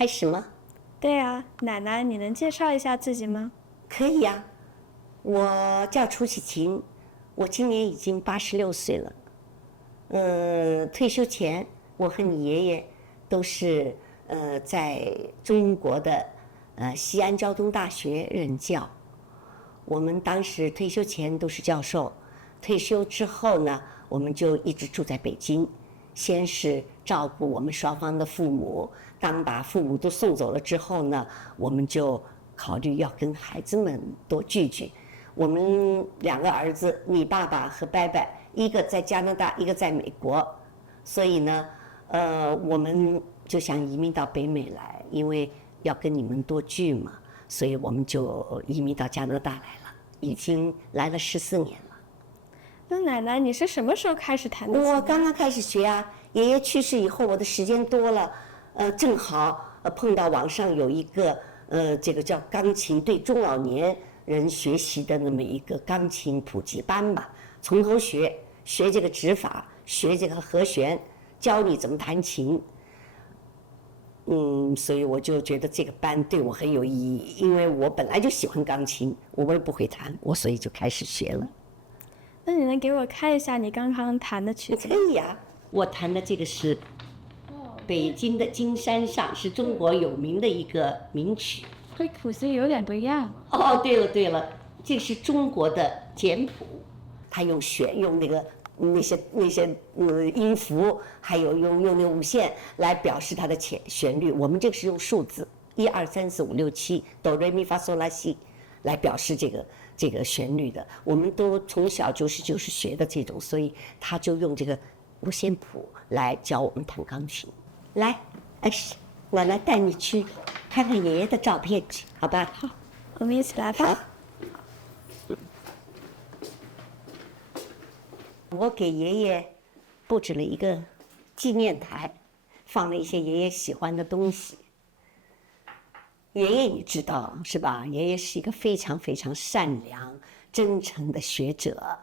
开始吗？对啊，奶奶，你能介绍一下自己吗？可以呀、我叫楚启琴，我今年已经86岁了。退休前，我和你爷爷都是在中国的西安交通大学任教。我们当时退休前都是教授，退休之后呢，我们就一直住在北京。先是照顾我们双方的父母，当把父母都送走了之后呢，我们就考虑要跟孩子们多聚聚。我们2个儿子，你爸爸和伯伯，一个在加拿大，一个在美国，所以呢，我们就想移民到北美来，因为要跟你们多聚嘛，所以我们就移民到加拿大来了，已经来了14年了。那奶奶，你是什么时候开始弹的琴？我刚刚开始学啊，爷爷去世以后，我的时间多了，正好碰到网上有一个这个叫钢琴对中老年人学习的那么一个钢琴普及班吧，从头学这个指法，学这个和弦，教你怎么弹琴。所以我就觉得这个班对我很有意义，因为我本来就喜欢钢琴，我也不会弹，所以就开始学了。那你能给我看一下你刚刚弹的曲子吗？可以呀、我弹的这个是北京的金山上，是中国有名的一个名曲。和谱子有点不一样。哦，对了，这是中国的简谱，它用那些音符，还有用那五线来表示它的旋律。我们这个是用数字1、2、3、4、5、6、7哆来咪发嗦拉西来表示这个旋律的。我们都从小就是学的这种，所以他就用这个五线谱来教我们弹钢琴。来，我来带你去看看爷爷的照片去，好吧？好，我们一起来吧。我给爷爷布置了一个纪念台，放了一些爷爷喜欢的东西。爷爷你知道是吧？爷爷是一个非常非常善良、真诚的学者，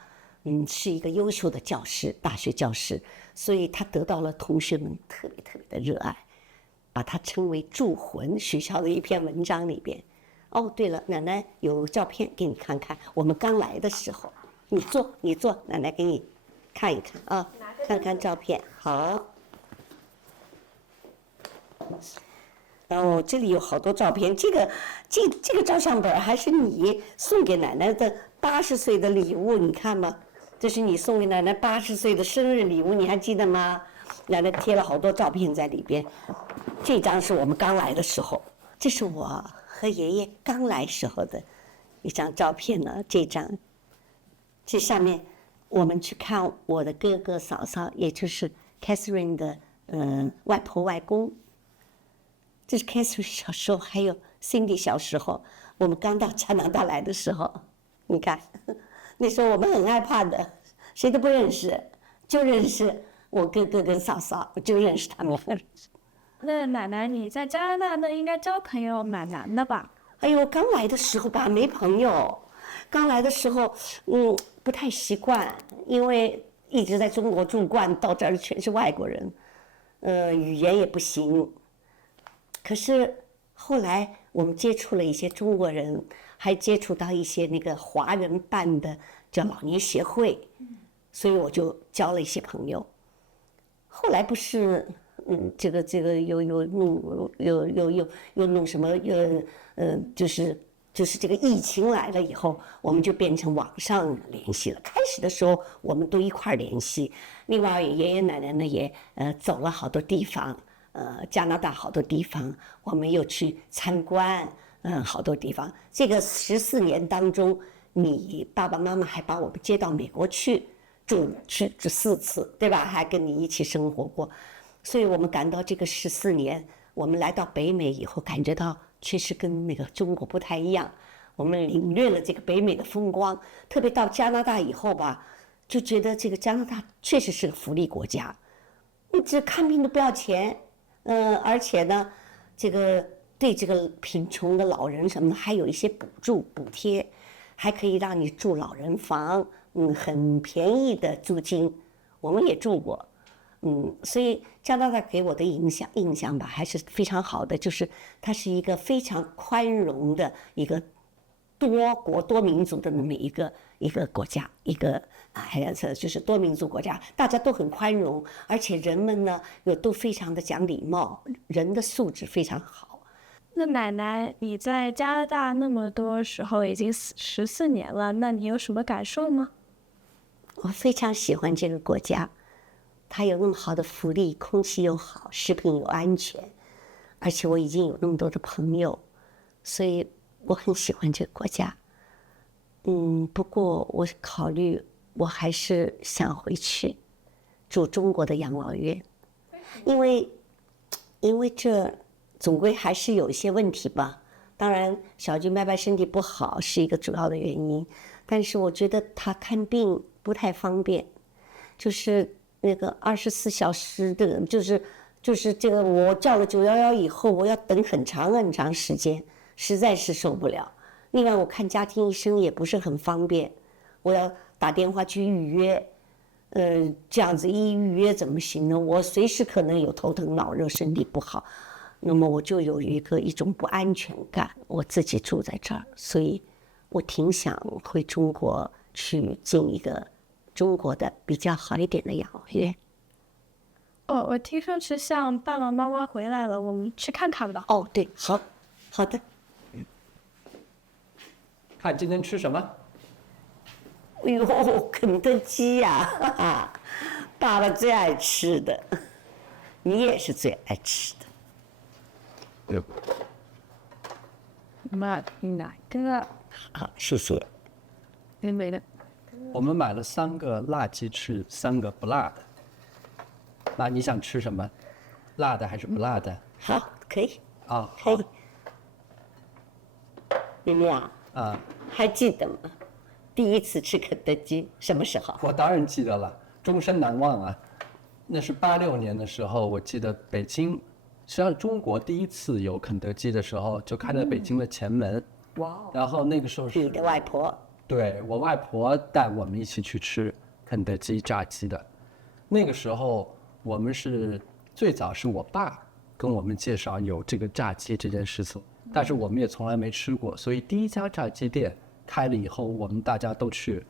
是一个优秀的教师，大学教师，所以他得到了同学们特别的热爱，把他称为铸魂。学校的一篇文章里边。哦，对了，奶奶有照片给你看看，我们刚来的时候，你坐，奶奶给你看一看啊，看看照片，好。然后这里有好多照片，这个照相本还是你送给奶奶的80岁的礼物，你看吗？这是你送给奶奶80岁的生日礼物，你还记得吗？奶奶贴了好多照片在里边。这张是我们刚来的时候，这是我和爷爷刚来时候的一张照片呢。这上面我们去看我的哥哥嫂嫂，也就是 Catherine 的外婆外公。这是 Catherine 小时候，还有 Cindy 小时候，我们刚到加拿大来的时候，你看，那时候我们很害怕的，谁都不认识，就认识我哥哥跟嫂嫂，就认识他们。那奶奶，你在加拿大那应该交朋友蛮难的吧？哎呦，刚来的时候吧，没朋友，刚来的时候，不太习惯，因为一直在中国住惯，到这儿全是外国人，语言也不行。可是后来我们接触了一些中国人，还接触到一些那个华人办的叫老年协会，所以我就交了一些朋友。后来不是，这个又弄什么就是这个疫情来了以后，我们就变成网上联系了。开始的时候我们都一块联系，另外爷爷奶奶呢也走了好多地方。加拿大好多地方，我们又去参观，好多地方。这个14年当中，你爸爸妈妈还把我们接到美国去住4次，对吧？还跟你一起生活过，所以我们感到这个14年，我们来到北美以后，感觉到确实跟那个中国不太一样。我们领略了这个北美的风光，特别到加拿大以后吧，就觉得这个加拿大确实是个福利国家，你这看病都不要钱。而且呢，这个对这个贫穷的老人什么的，还有一些补贴，还可以让你住老人房，很便宜的租金，我们也住过，所以加拿大给我的印象吧，还是非常好的，就是它是一个非常宽容的一个多国多民族的那么一个国家，就是多民族国家，大家都很宽容，而且人们呢又都非常的讲礼貌，人的素质非常好。那奶奶，你在加拿大那么多时候已经14年了，那你有什么感受吗？我非常喜欢这个国家，它有那么好的福利，空气又好，食品又安全，而且我已经有那么多的朋友，所以我很喜欢这个国家。不过我考虑，我还是想回去住中国的养老院，因为这总归还是有一些问题吧。当然，小军伯伯身体不好是一个主要的原因，但是我觉得他看病不太方便，就是那个24小时的，就是这个我叫了911以后，我要等很长很长时间，实在是受不了。另外，我看家庭医生也不是很方便，我要打电话去预约，这样子一预约怎么行呢？我随时可能有头疼脑热，身体不好，那么我就有一种不安全感。我自己住在这儿，所以我挺想回中国去进一个中国的比较好一点的养老院。我听说是像爸爸妈妈回来了，我们去看看吧。哦，对，好的。看今天吃什么？哎呦，肯德基呀，爸爸最爱吃的，你也是最爱吃的。买哪个？好，谢谢。没的。我们买了3个辣鸡翅，3个不辣的。那你想吃什么？辣的还是不辣的？好，可以。啊，可以。明明啊，还记得吗？第一次吃肯德基什么时候？我当然记得了，终身难忘啊！那是86年的时候，我记得北京，实际上中国第一次有肯德基的时候，就开在北京的前门。哇！然后那个时候是你的外婆？对，我外婆带我们一起去吃肯德基炸鸡的。那个时候我们是最早是我爸跟我们介绍有这个炸鸡这件事情，但是我们也从来没吃过，所以第一家炸鸡店开了以后，我们大家都去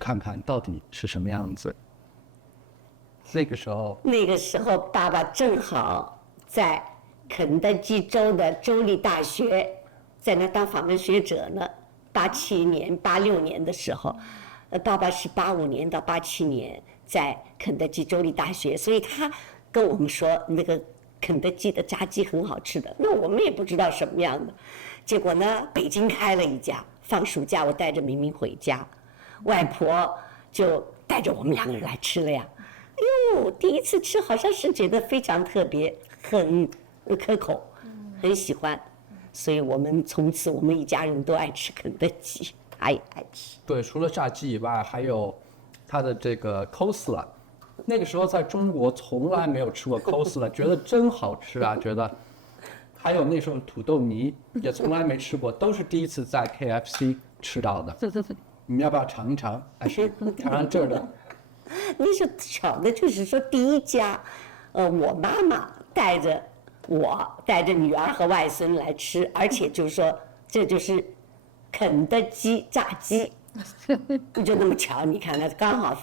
看看到底是什么样子。那个时候爸爸正好在肯德基州的州立大学在那当访问学者呢。87年、86年的时候，爸爸是85年到87年在肯德基州立大学，所以他跟我们说那个肯德基的炸鸡很好吃的，那我们也不知道什么样的。结果呢，北京开了一家，放暑假我带着明明回家，外婆就带着我们2个人来吃了呀。哎呦，第一次吃好像是觉得非常特别，很可口，很喜欢。所以我们从此我们一家人都爱吃肯德基，他也爱吃。对，除了炸鸡以外，还有它的这个 coleslaw。那个时候在中国从来没有吃过 coleslaw， 觉得真好吃啊，觉得。还有那时候土豆泥也从来没吃过，都是第一次在 KFC 吃到的。你们要不要尝一尝？还是尝尝这儿的？那是巧的，就是说第一家，我妈妈带着女儿和外孙来吃，而且就是说这就是肯德基炸鸡，就那么巧，你看那刚好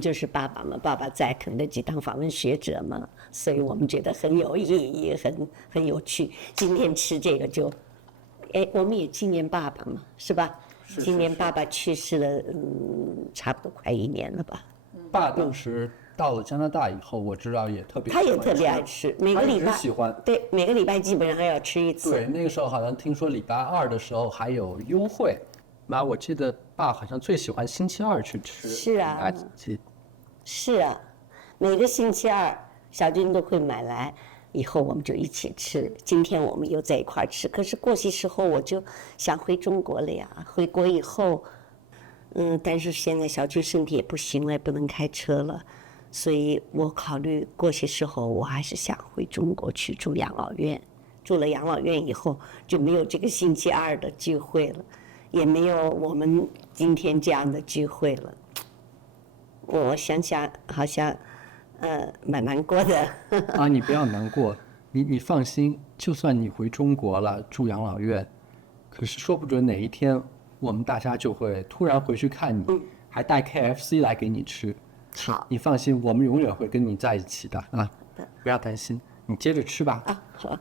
就是爸爸嘛，爸爸在肯德基当访问学者嘛，所以我们觉得很有意义，很有趣。今天吃这个就，我们也纪念爸爸嘛，是吧？今年爸爸去世了，差不多快1年了吧。爸当时到了加拿大以后，我知道也特别，他也特别爱吃，每个礼拜喜欢，对，每个礼拜基本上还要吃一次。对，那个时候好像听说礼拜2的时候还有优惠，妈，我记得爸好像最喜欢星期2去吃。是啊，是啊，每个星期2小军都会买来，以后我们就一起吃。今天我们又在一块儿吃，可是过些时候我就想回中国了呀。回国以后，但是现在小军身体也不行了，也不能开车了，所以我考虑过些时候我还是想回中国去住养老院。住了养老院以后就没有这个星期2的聚会了，也没有我们今天这样的聚会了。我想想，好像，蛮难过的。啊，你不要难过，你放心，就算你回中国了住养老院，可是说不准哪一天我们大家就会突然回去看你，还带 KFC 来给你吃。好你放心，我们永远会跟你在一起的啊，不要担心，你接着吃吧。啊，好。